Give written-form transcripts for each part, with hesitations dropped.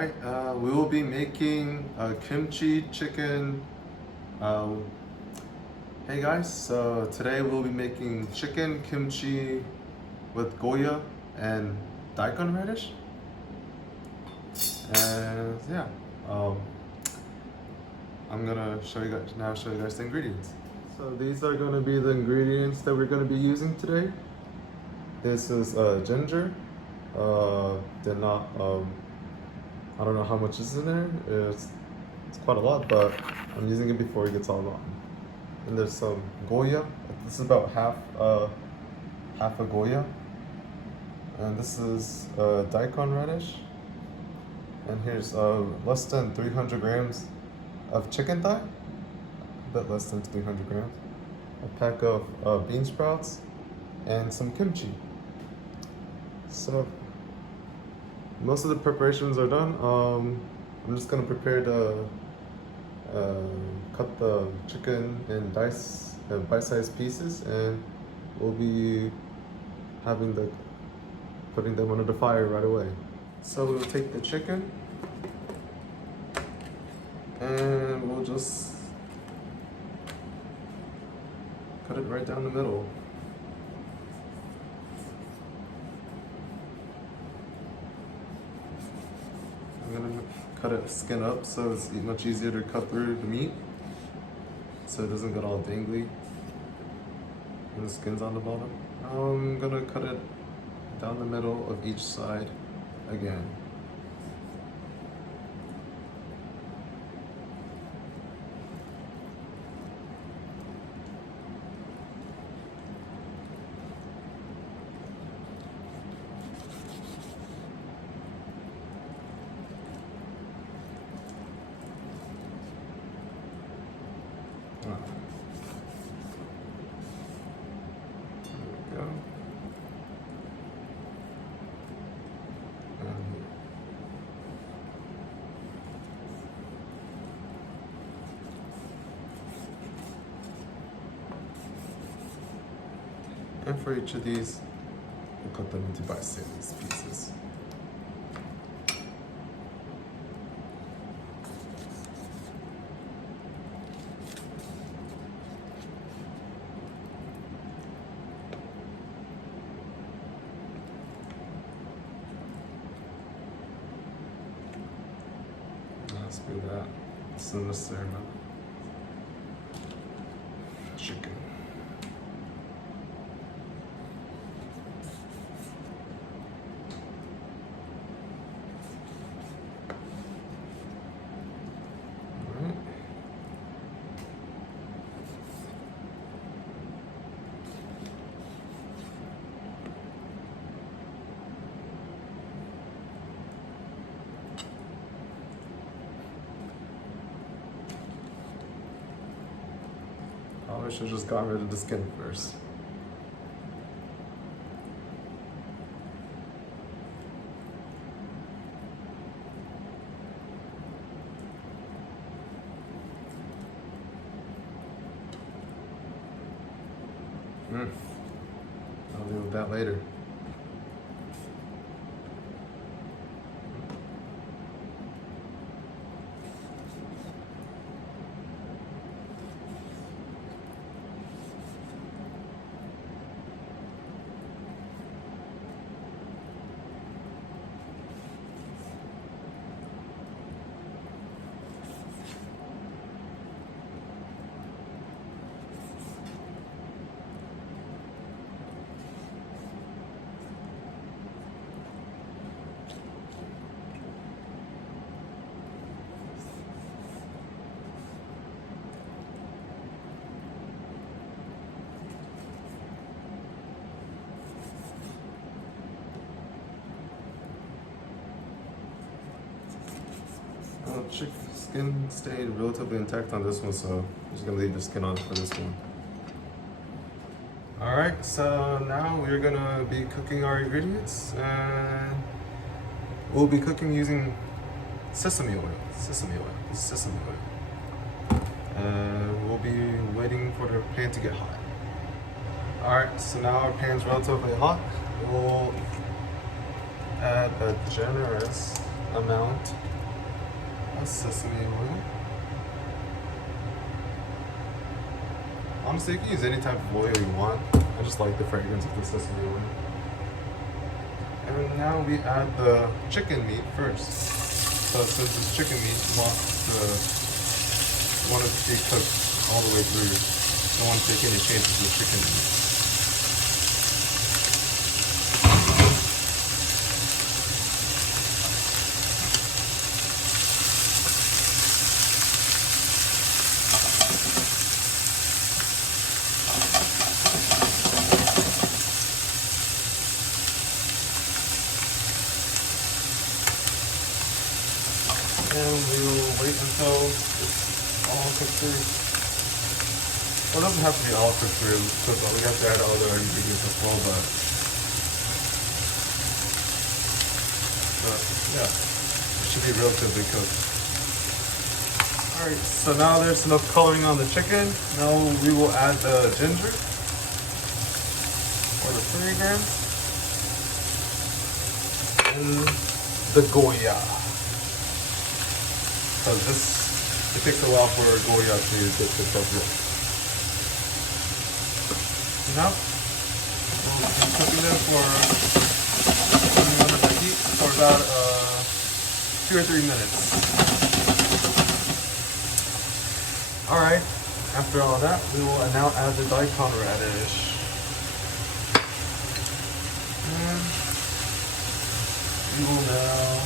Alright, we will be making kimchi chicken. Hey guys, so today we'll be making chicken kimchi with Goya and Daikon Radish. And yeah, I'm gonna show you guys the ingredients. So these are gonna be the ingredients that we're gonna be using today. This is ginger. I don't know how much is in there. It's quite a lot, but I'm using it before it gets all gone. And there's some Goya. This is about half a Goya. And this is Daikon Radish. And here's less than 300 grams of chicken thigh. A bit less than 300 grams. A pack of bean sprouts and some kimchi. So most of the preparations are done. I'm just gonna prepare to cut the chicken in bite-sized pieces, and we'll be putting them under the fire right away. So we'll take the chicken and we'll just cut it right down the middle. I'm gonna cut it skin up so it's much easier to cut through the meat, so it doesn't get all dangly and the skin's on the bottom. Now I'm gonna cut it down the middle of each side again. And for each of these, we'll cut them into bite-sized pieces. Let's do that. It's in the ceremony. Chicken. Probably should have just gotten rid of the skin first. I'll deal with that later. Chicken skin stayed relatively intact on this one, so I'm just gonna leave the skin on for this one. Alright, so now we're gonna be cooking our ingredients, and we'll be cooking using sesame oil. And we'll be waiting for the pan to get hot. Alright, so now our pan's relatively hot. We'll add a generous amount of sesame oil. Honestly, you can use any type of oil you want. I just like the fragrance of the sesame oil. And now we add the chicken meat first. So since it's chicken meat, you want it to be cooked all the way through. You don't want to take any chances with chicken meat. And we will wait until it's all cooked through. Well, it doesn't have to be all cooked through because we have to add other ingredients as well, but yeah, it should be relatively cooked. Alright, so now there's enough coloring on the chicken. Now we will add the ginger, or the 3 grams, and the Goya. Because it takes a while for Goya to get cooked up well. Now, we'll be cooking them for about 2 or 3 minutes. Alright, after all that, we will now add the Daikon Radish. And we will now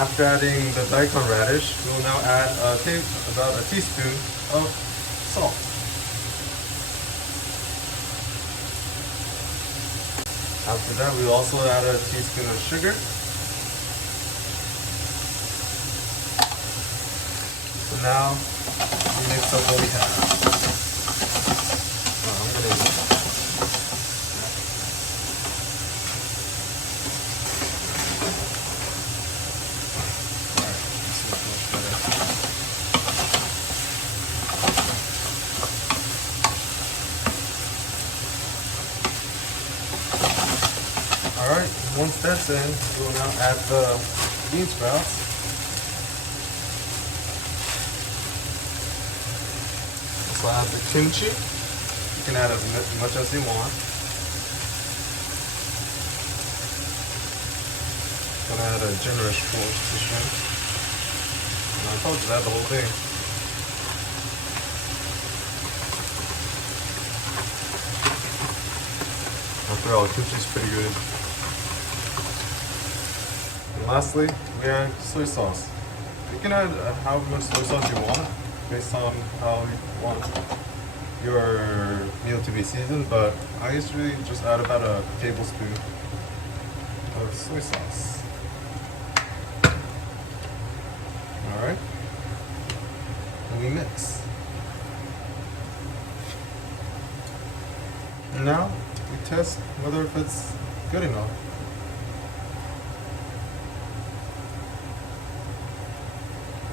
after adding the Daikon radish, we will now add about a teaspoon of salt. After that, we will also add a teaspoon of sugar. So now, we mix up what we have. Alright, once that's in, we will now add the bean sprouts. So I have the kimchi. You can add as much as you want. I'm gonna add a generous portion. And I told you that the whole thing. After all, kimchi is pretty good. And lastly, we add soy sauce. You can add how much soy sauce you want based on how you want your meal to be seasoned, but I usually just add about a tablespoon of soy sauce. Alright, and we mix. And now we test whether if it's good enough.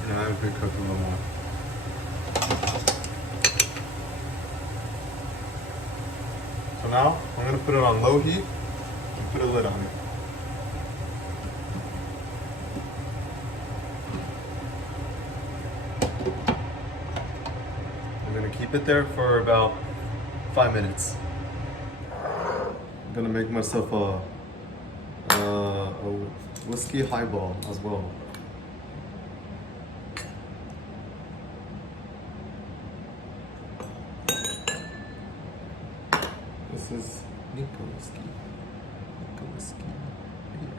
And I have to cook a little more. So now I'm going to put it on low heat and put a lid on it. I'm going to keep it there for about 5 minutes. I'm going to make myself a whiskey highball as well. This is Nikka whiskey. Nikka whiskey. Here.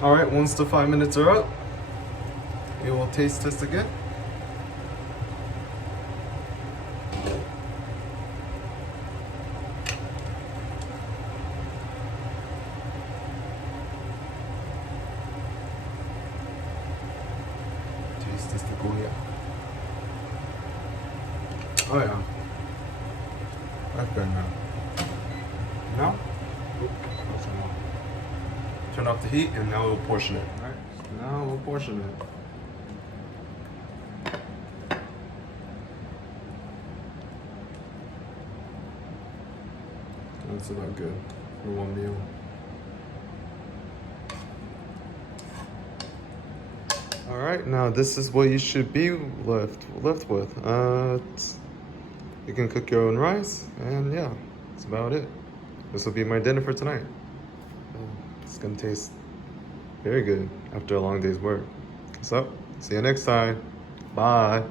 Alright, once the 5 minutes are up, we will taste test again. Taste test the Goya. Oh yeah. That's good now. Now? That's enough. Turn off the heat and now we'll portion it. Alright, now we'll portion it. That's about good for one meal. Alright, now this is what you should be left with. You can cook your own rice, and yeah, that's about it. This will be my dinner for tonight. It's gonna taste very good after a long day's work. So, see you next time. Bye.